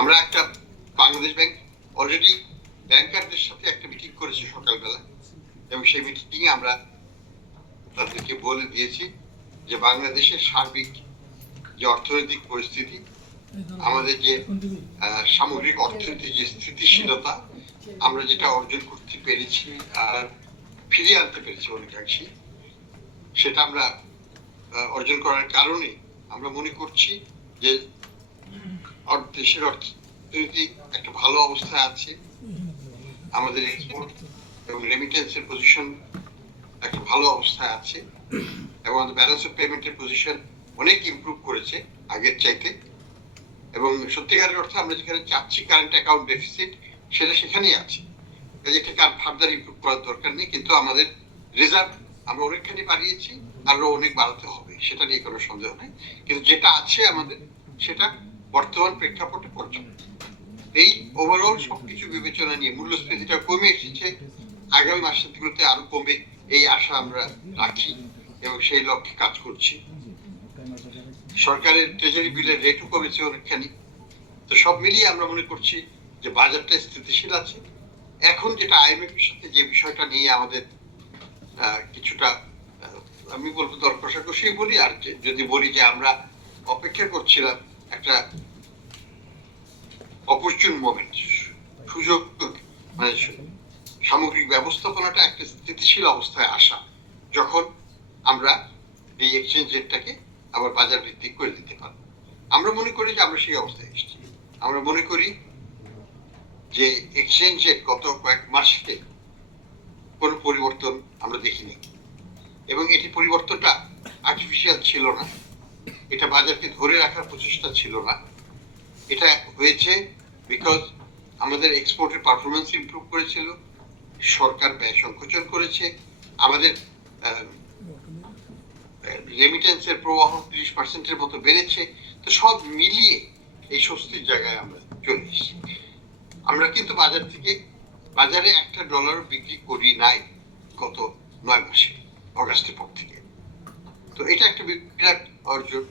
আমরা একটা Bangladesh bank already ব্যাংকারদের সাথে একটা মিটিং করেছি সকালবেলা। এবং সেই মিটিং এ আমরা তাদেরকে বলে দিয়েছি যে বাংলাদেশের সার্বিক যে অর্থনৈতিক পরিস্থিতি, আমাদের যে সামগ্রিক অর্থনীতির যে স্থিতিশীলতা, আমরা যেটা অর্জন করতে পেরেছি আর ফিরিয়ে আনতে পেরেছি অনেকাংশে সেটা আমরা অর্জন করার কারণে আমরা মনে করছি যে দেশের অর্থনীতি একটা ভালো অবস্থায় আছে। আমাদের এক্সপোর্ট এবং পজিশন একটা ভালো অবস্থায় আছে। এবং আমাদের ব্যালেন্স অফ পজিশন অনেক ইমপ্রুভ করেছে আগের চাইতে। এবং সত্যিকারের অর্থে আমরা যেখানে চাচ্ছি কারেন্ট অ্যাকাউন্ট ডেফিসিট সেটা সেখানেই আছে। এটাকে আর ফার্দার ইমপ্রুভ করার দরকার নেই, কিন্তু আমাদের রেজাল্ট আমরা অনেকখানি বাড়িয়েছি আরও অনেক বাড়াতে হবে, সেটা নিয়ে কোনো সন্দেহ নেই। কিন্তু যেটা আছে আমাদের, সেটা বর্তমান প্রেক্ষাপটে পর্যাপ্ত এই ওভারঅল সবকিছু বিবেচনা নিয়ে মূল্যস্ফীতিটা কমে এসেছে, আগামী মাসগুলোতে আরও কমবে এই আশা আমরা রাখি এবং সেই লক্ষ্যে কাজ করছি। সরকারের ট্রেজারি বিলের রেটও কমেছে অনেকখানি। তো সব মিলিয়ে আমরা মনে করছি যে বাজারটা স্থিতিশীল আছে। এখন যেটা আইএমএফ এর সাথে যে বিষয়টা নিয়ে আমাদের কিছুটা আমি বলব দর কষাকষি বলি, আর যদি বলি যে আমরা অপেক্ষা করছিলাম একটা অপরচুন মোমেন্ট, সুযোগ মানে সামগ্রিক ব্যবস্থাপনাটা একটা স্থিতিশীল অবস্থায় আসা, যখন আমরা এই এক্সচেঞ্জ রেটটাকে আবার বাজার ভিত্তিক করে দিতে পারব। আমরা মনে করি যে আমরা সেই অবস্থায় এসেছি। আমরা মনে করি যে এক্সচেঞ্জ রেট গত কয়েক মাসে কোনো পরিবর্তন আমরা দেখিনি। এবং এটি পরিবর্তনটা আর্টিফিশিয়াল ছিল না। এটা বাজারকে ধরে রাখার প্রচেষ্টা ছিল না। এটা হয়েছে বিকজ আমাদের এক্সপোর্টের পারফরমেন্স ইমপ্রুভ করেছিল, সরকার ব্যয় সংকোচন করেছে, আমাদের রেমিটেন্সের প্রবাহ ত্রিশ পার্সেন্টের মতো বেড়েছে, তো সব মিলিয়ে এই স্বস্তির জায়গায় আমরা চলে এসেছি। আমরা কিন্তু বাজার থেকে, বাজারে একটা ডলার বিক্রি করি নাই গত নয় মাসে, অগাস্টের পর থেকে। তো এটা একটা বিরাট অর্জন,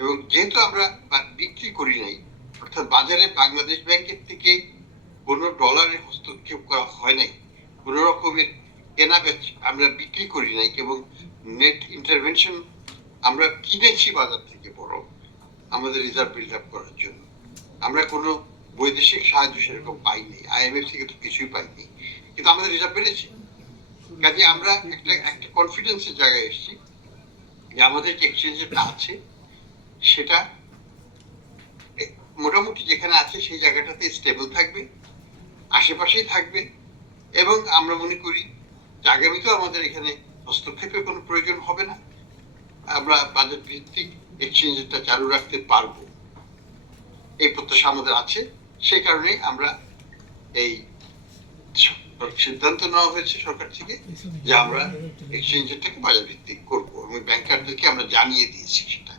এবং যেহেতু আমরা বিক্রি করি নাই অর্থাৎ বাজারে বাংলাদেশ ব্যাংকের থেকে কোনো ডলারের হস্তক্ষেপ করা হয় নাই। কোনো রকমের কেনা আমরা বিক্রি করি নাই এবং নেট ইন্টারভেনশন আমরা কিনেছি বাজার থেকে বড় আমাদের রিজার্ভ বিল্ড আপ করার জন্য। আমরা কোনো বৈদেশিক সাহায্য সেরকম পাইনি, আইএমএফ থেকে তো কিছুই পাইনি, কিন্তু আমাদের রিজার্ভ বেড়েছে। কাজে আমরা একটা একটা কনফিডেন্সের জায়গায় এসেছি যে আমাদের যে এক্সচেঞ্জটা আছে, সেটা মোটামুটি যেখানে আছে সেই জায়গাটাতে স্টেবল থাকবে, আশেপাশেই থাকবে এবং আমরা মনে করি যে আগামীতেও আমাদের এখানে হস্তক্ষেপের কোনো প্রয়োজন হবে না। আমরা বাজেট ভিত্তিক এক্সচেঞ্জটা চালু রাখতে পারব। এই প্রত্যাশা আমাদের আছে। সেই কারণে আমরা এই সিদ্ধান্ত নেওয়া হয়েছে সরকার থেকে যে আমরা এক্সচেঞ্জটাকে বাজার ভিত্তিক করব এবং ব্যাংকারদেরকে আমরা জানিয়ে দিয়েছি সেটা।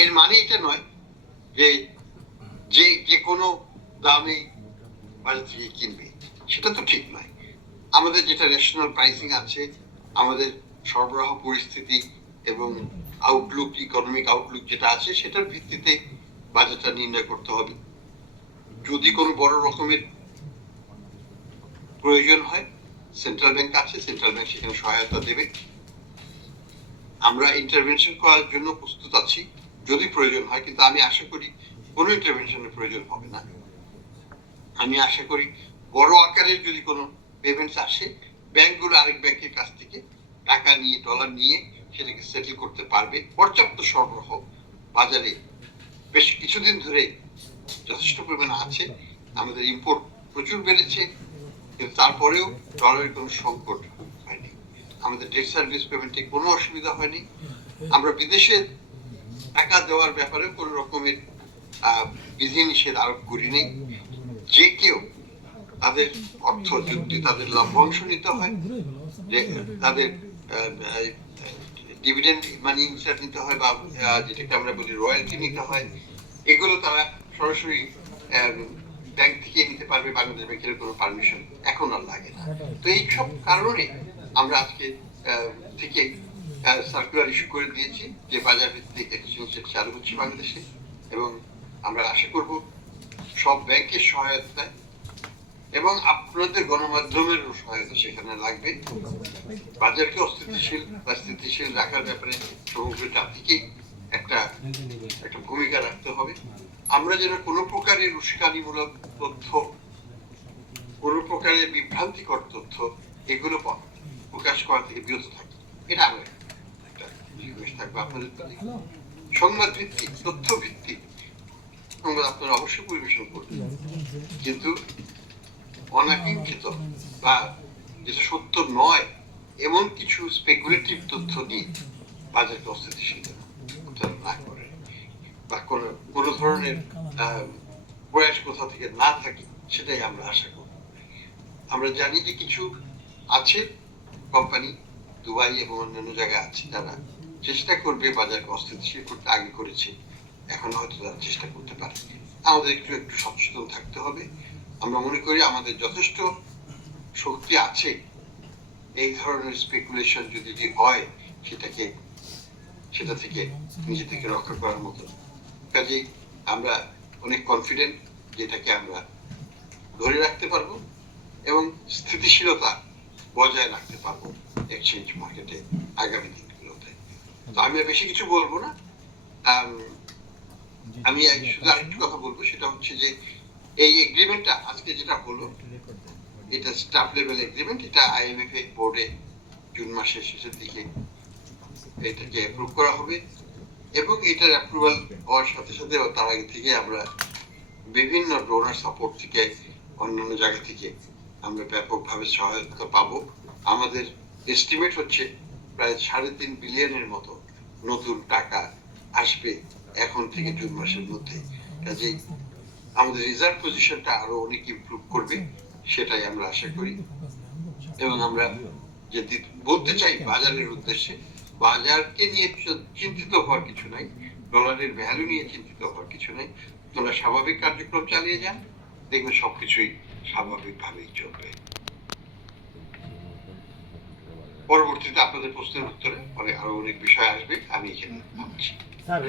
এর মানে এটা নয় যে যে যে কোনো দামে বাজার থেকে কিনবে, সেটা তো ঠিক নয়। আমাদের যেটা ন্যাশনাল প্রাইসিং আছে, আমাদের সরবরাহ পরিস্থিতি এবং আউটলুক ইকোনমিক আউটলুক যেটা আছে, সেটার ভিত্তিতে বাজারটা নির্ণয় করতে হবে। যদি কোনো বড় রকমের প্রয়োজন হয় সেন্ট্রাল ব্যাংক আছে সেন্ট্রাল ব্যাংক সেখানে সহায়তা দেবে। আমরা ইন্টারভেনশন করার জন্য প্রস্তুত আছি, যদি প্রয়োজন হয়, কিন্তু আমি আশা করি কোনো ইন্টারভেনশনের প্রয়োজন হবে না। আমি আশা করি বড় আকারের যদি কোনো পেমেন্টস আসে, ব্যাংকগুলো আরেক ব্যাংকের কাছ থেকে টাকা নিয়ে ডলার নিয়ে সেটাকে সেটেল করতে পারবে। পর্যাপ্ত সরবরাহ বাজারে বেশ কিছুদিন ধরে যথেষ্ট পরিমাণে আছে। আমাদের ইম্পোর্ট প্রচুর বেড়েছে, কিন্তু তারপরেও ডলারের কোনো সংকট হয়নি। আমাদের ডেট সার্ভিস পেমেন্টে কোনো অসুবিধা হয়নি। আমরা বিদেশে টাকা দেওয়ার ব্যাপারে কোনো রকমের বিধিনিষেধ আরোপ করিনি। যে কেউ তাদের অর্থ যদি তাদের লভ্যাংশ নিতে হয় তাদের ডিভিডেন্ড মানি নিতে হয় বা যেটাকে আমরা বলি রয়্যালটি নিতে হয়, এগুলো তারা সরাসরি ব্যাংক থেকে নিতে পারবে, বাংলাদেশ ব্যাংকের কোনো পারমিশন এখন আর লাগে না। তো এই সব কারণে আমরা আজকে থেকে সার্কুলার ইস্যু করে দিয়েছি যে বাজার ভিত্তিক এক্সচেঞ্জ চালু হচ্ছে বাংলাদেশে এবং আমরা আশা করব সব ব্যাংকের সহায়তায় এবং আপনাদের গণমাধ্যমের সহায়তা সেখানে লাগবে। বাজারকে অস্থিতিশীল বা স্থিতিশীল রাখার ব্যাপারে সমগ্র জাতিকে একটা একটা ভূমিকা রাখতে হবে। আমরা যেন কোনো প্রকারের উস্কানিমূলক তথ্য কোনো প্রকারের বিভ্রান্তিকর তথ্য এগুলো প্রকাশ করা থেকে বিরত থাকি। এটা আমরা একটা থাকবে আপনাদের সংবাদ ভিত্তিক তথ্য ভিত্তিক সংবাদ আপনারা অবশ্যই পরিবেশন করবেন। কিন্তু অনাকাঙ্ক্ষিত বা যেটা সত্য নয়, এমন কিছু স্পেকুলেটিভ তথ্য নিয়ে বাজারকে অস্থিতিশীল না করে বা কোনো কোনো ধরনের প্রয়াস কোথা থেকে না থাকে, সেটাই আমরা আশা করি। আমরা জানি যে কিছু আছে কোম্পানি দুবাই এবং অন্যান্য জায়গায় আছে, যারা চেষ্টা করবে বাজারকে অস্থিতিশীল করতে, আগে করেছে। এখন হয়তো তারা চেষ্টা করতে পারে। আমাদের একটু একটু সচেতন থাকতে হবে। আমরা মনে করি আমাদের যথেষ্ট শক্তি আছে। এই ধরনের স্পেকুলেশন যদি হয়, সেটাকে, সেটা থেকে নিজে থেকে রক্ষা করার মতো। কাজেই আমরা অনেক কনফিডেন্ট যেটাকে আমরা ধরে রাখতে পারব এবং স্থিতিশীলতা বজায় রাখতে পারব এক্সচেঞ্জ মার্কেটে আগামী দিনগুলোতে। তো আমি বেশি কিছু বলব না। আম, শুধু আরেকটু কথা বলব সেটা হচ্ছে যে এই এগ্রিমেন্টটা আজকে যেটা হলো এটা স্টাফ লেভেল এগ্রিমেন্ট এটা আইএমএফ এর বোর্ডে জুন মাসের শেষের দিকে এটাকে অ্যাপ্রুভ করা হবে। এবং এটার অ্যাপ্রুভাল হওয়ার সাথে সাথে তার আগে থেকে আমরা বিভিন্ন ডোনার সাপোর্ট থেকে অন্যান্য জায়গা থেকে আমরা ব্যাপকভাবে সহায়তা পাবো। আমাদের এস্টিমেট হচ্ছে প্রায় সাড়ে তিন বিলিয়নের মতো নতুন টাকা আসবে এখন থেকে জুন মাসের মধ্যে। কাজেই আমাদের রিজার্ভ পজিশনটা আরও অনেক ইমপ্রুভ করবে, সেটাই আমরা আশা করি। এবং আমরা যে বলতে চাই বাজারের উদ্দেশ্যে, বাজারকে নিয়ে চিন্তিত হওয়ার কিছু নাই ডলারের ভ্যালু নিয়ে চিন্তিত হওয়ার কিছু নাই। তোমরা স্বাভাবিক কার্যক্রম চালিয়ে যান দেখবে সবকিছুই স্বাভাবিকভাবেই চলবে। পরবর্তীতে আপনাদের প্রশ্নের উত্তরে পরে আরও অনেক বিষয় আসবে, আমি এখানে